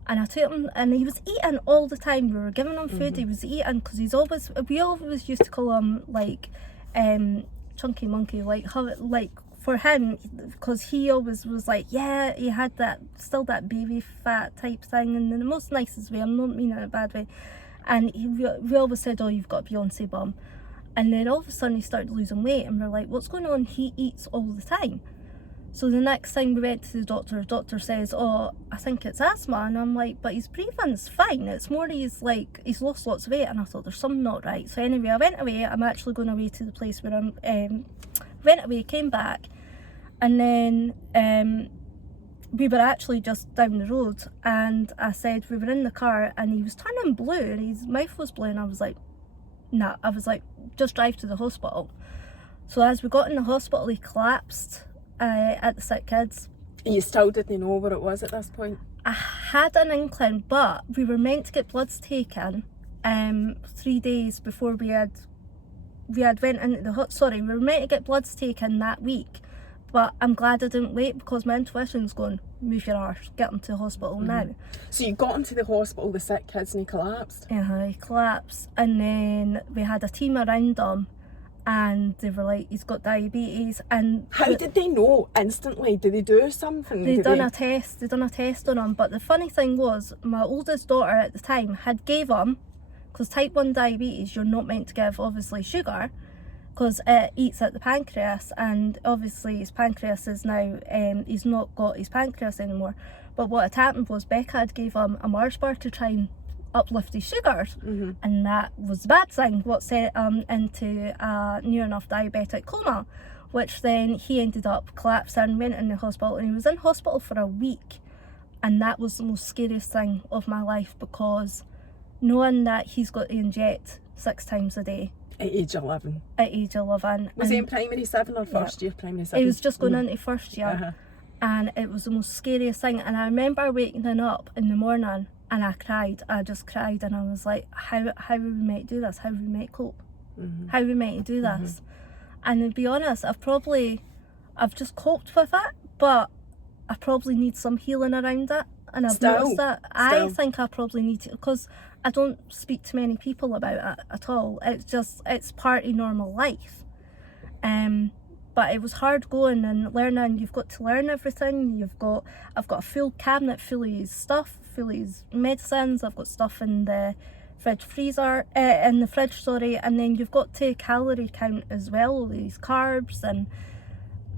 and I took him, and he was eating all the time. We were giving him food. He was eating because we always used to call him like chunky monkey, like for him, because he always was like, yeah, he had that baby fat type thing, and in the most nicest way. I'm not meaning it in a bad way. And we always said, oh, you've got a Beyonce bum. And then all of a sudden he started losing weight, and we're like, what's going on? He eats all the time. So the next time we went to the doctor says, oh, I think it's asthma. And I'm like, but his breathing's fine. It's more he's lost lots of weight. And I thought, there's something not right. So anyway, I went away. I'm actually going away to the place where went away, came back. And then we were actually just down the road, and I said, we were in the car and he was turning blue and his mouth was blue, and I was like, nah, I was like, just drive to the hospital. So as we got in the hospital, he collapsed at the sick kids. You still didn't know what it was at this point? I had an inkling, but we were meant to get bloods taken 3 days before we had went into the we were meant to get bloods taken that week, but I'm glad I didn't wait, because my intuition's going, move your arse, get him to the hospital now. So you got him to the hospital, the sick kids, and he collapsed? Yeah, he collapsed, and then we had a team around him, and they were like, he's got diabetes. And how did they know instantly? Did they do something? They done a test on him. But the funny thing was, my oldest daughter at the time had gave him, because type 1 diabetes, you're not meant to give obviously sugar, because it eats at the pancreas, and obviously his pancreas is now, he's not got his pancreas anymore. But what had happened was Becca had gave him a Mars bar to try and uplift his sugars, and that was the bad thing, what sent him into a near enough diabetic coma, which then he ended up collapsing, went in the hospital, and he was in hospital for a week. And that was the most scariest thing of my life, because knowing that he's got to inject 6 times a day. At age 11? At age 11. Was he in primary 7 or first year primary 7? He was just going into first year. And it was the most scariest thing. And I remember waking up in the morning and I cried. I just cried, and I was like, how are we meant to do this? How are we meant to cope? How are we meant to do this? And to be honest, I've just coped with it, but I probably need some healing around it. And I've noticed that. I think I probably need to, because I don't speak to many people about it at all. It's part of normal life. But it was hard going and learning. You've got to learn everything. I've got a full cabinet full of his stuff, full of his medicines. I've got stuff in the fridge, and then you've got to calorie count as well, all these carbs. And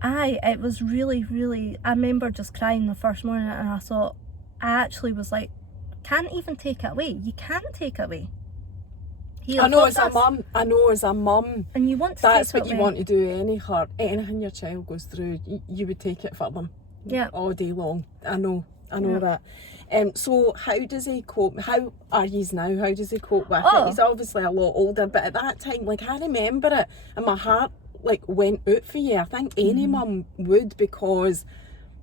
it was really, really, I remember just crying the first morning, and I thought, I actually was like, can't even take it away. You can't take it away. I know as a mum, and you want to that's take what it you away. want to do. Anything your child goes through, you would take it for them. Yeah. All day long. I know that. So how does he cope? How are you now? How does he cope with it? He's obviously a lot older, but at that time, like, I remember it, and my heart like went out for you. I think any mum would, because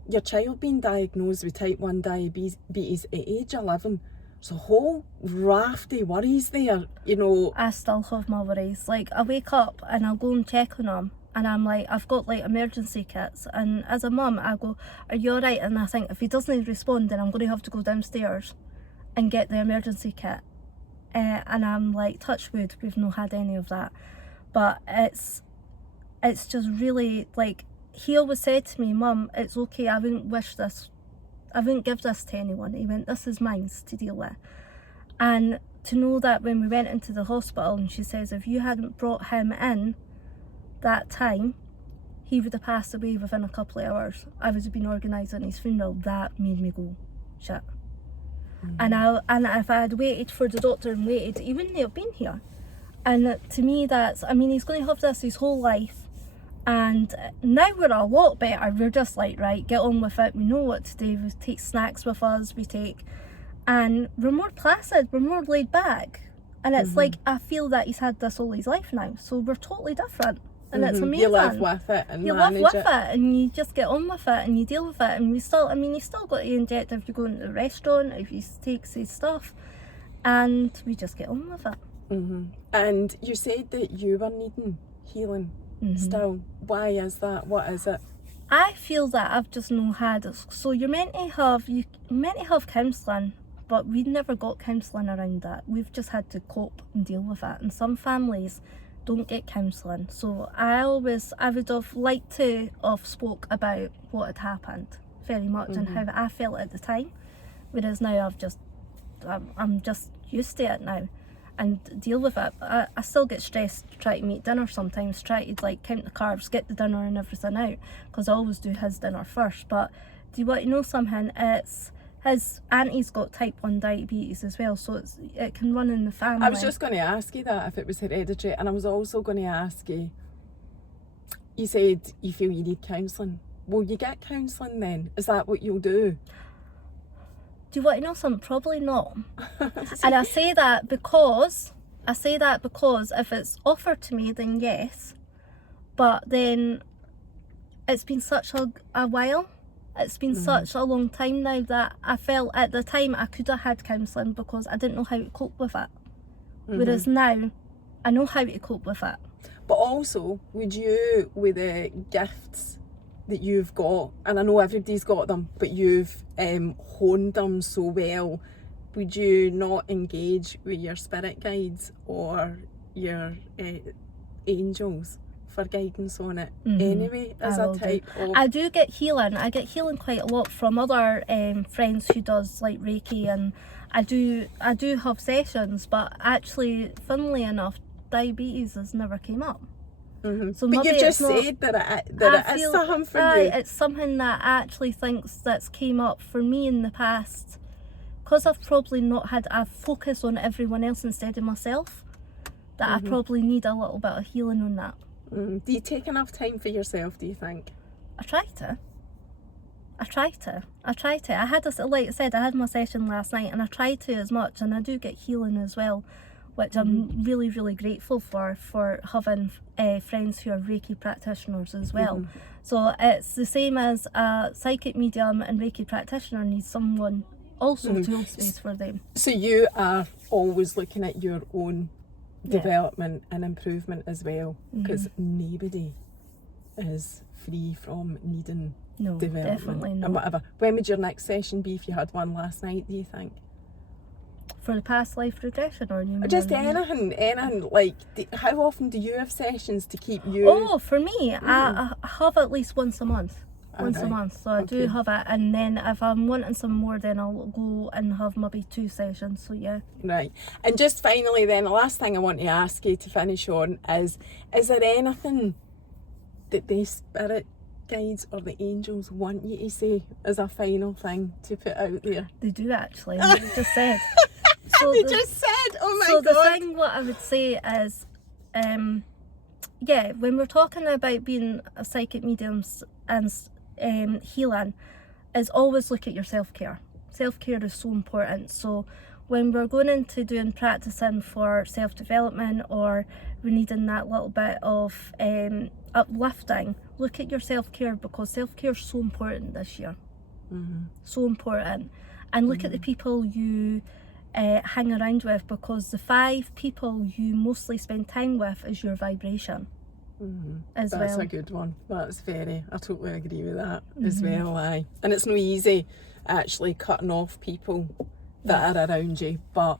your child being diagnosed with type 1 diabetes at age 11, there's a whole raft of worries there, you know. I still have my worries. Like, I wake up and I'll go and check on him, and I'm like, I've got like emergency kits, and as a mum I go, are you alright? And I think if he doesn't respond, then I'm going to have to go downstairs and get the emergency kit. And I'm like, touch wood, we've not had any of that. But it's just really, like, he always said to me, Mum, it's okay, I wouldn't give this to anyone. He went, this is mine to deal with. And to know that when we went into the hospital, and she says, if you hadn't brought him in that time, he would have passed away within a couple of hours. I would have been organising his funeral. That made me go, shit. And if I had waited for the doctor and waited, he wouldn't have been here. And to me, he's going to have this his whole life. And now we're a lot better. We're just like, right, get on with it. We know what to do. We take snacks with us. And we're more placid. We're more laid back. And it's like, I feel that he's had this all his life now. So we're totally different. And it's amazing. You live with it and you manage live with it, and you just get on with it and you deal with it. And you still got to inject if you go into the restaurant, if he takes his stuff. And we just get on with it. And you said that you were needing healing still. Why is that? What is it? I feel that I've just not had. So you're meant to have counselling, but we never got counselling around that. We've just had to cope and deal with it. And some families don't get counselling. So I would have liked to have spoke about what had happened very much and how I felt at the time. Whereas now I'm just used to it now and deal with it. I still get stressed to try to make dinner sometimes, try to like count the carbs, get the dinner and everything out, because I always do his dinner first. But do you want to know something? It's his auntie's got type 1 diabetes as well, so it can run in the family. I was just going to ask you that, if it was hereditary, and I was also going to ask you, you said you feel you need counselling. will you get counselling then? Is that what you'll do? Do you want to know something? Probably not. And I say that because if it's offered to me, then yes. But then it's been such a while. It's been such a long time now that I felt at the time I could have had counselling because I didn't know how to cope with it. Whereas now, I know how to cope with it. But also, would you, with the gifts that you've got, and I know everybody's got them, but you've honed them so well, would you not engage with your spirit guides or your angels for guidance on it anyway, as a type of... I do get healing. I get healing quite a lot from other friends who does like Reiki, and I do have sessions, but actually, funnily enough, diabetes has never came up. So but you've just said that it is something for you. It's something that I actually think that's came up for me in the past, because I've probably not had a focus on everyone else instead of myself, that I probably need a little bit of healing on that. Do you take enough time for yourself, do you think? I try to. I had like I said, I had my session last night and I try to as much, and I do get healing as well, which I'm really, really grateful for having friends who are Reiki practitioners as well. So it's the same as a psychic medium and Reiki practitioner needs someone also to hold space for them. So you are always looking at your own development and improvement as well, because nobody is free from needing development. Definitely not. And whatever. When would your next session be if you had one last night, do you think? For the past life regression, or you mean just anything, like how often do you have sessions to keep you? Oh, for me, I have at least once a month. So I do have it, and then if I'm wanting some more, then I'll go and have maybe 2 sessions. So yeah. Right. And just finally then, the last thing I want to ask you to finish on is there anything that the spirit guides or the angels want you to say as a final thing to put out there? They do actually. They just said. Just said, oh my God. So the thing what I would say is, when we're talking about being a psychic mediums and healing, is always look at your self-care. Self-care is so important. So when we're going into doing practicing for self-development, or we're needing that little bit of uplifting, look at your self-care, because self-care is so important this year. So important. And look at the people you hang around with, because the 5 people you mostly spend time with is your vibration. That's a good one. I totally agree with that as well. Aye. And it's no easy actually cutting off people that are around you, but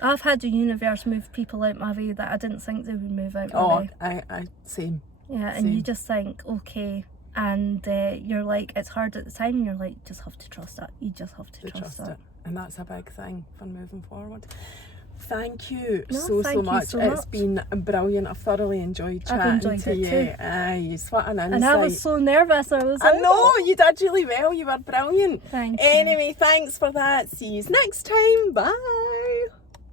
I've had the universe move people out my way that I didn't think they would move out my way. I same. Yeah, and you just think, okay, and you're like, it's hard at the time, and you're like, you just have to trust it. You just have to trust it. And that's a big thing for moving forward. Thank you so much. It's been brilliant. I've thoroughly enjoyed chatting to you. Too. Aye, what an insight. And I was so nervous. I know, you did really well. You were brilliant. Thank you. Anyway, thanks for that. See you next time. Bye.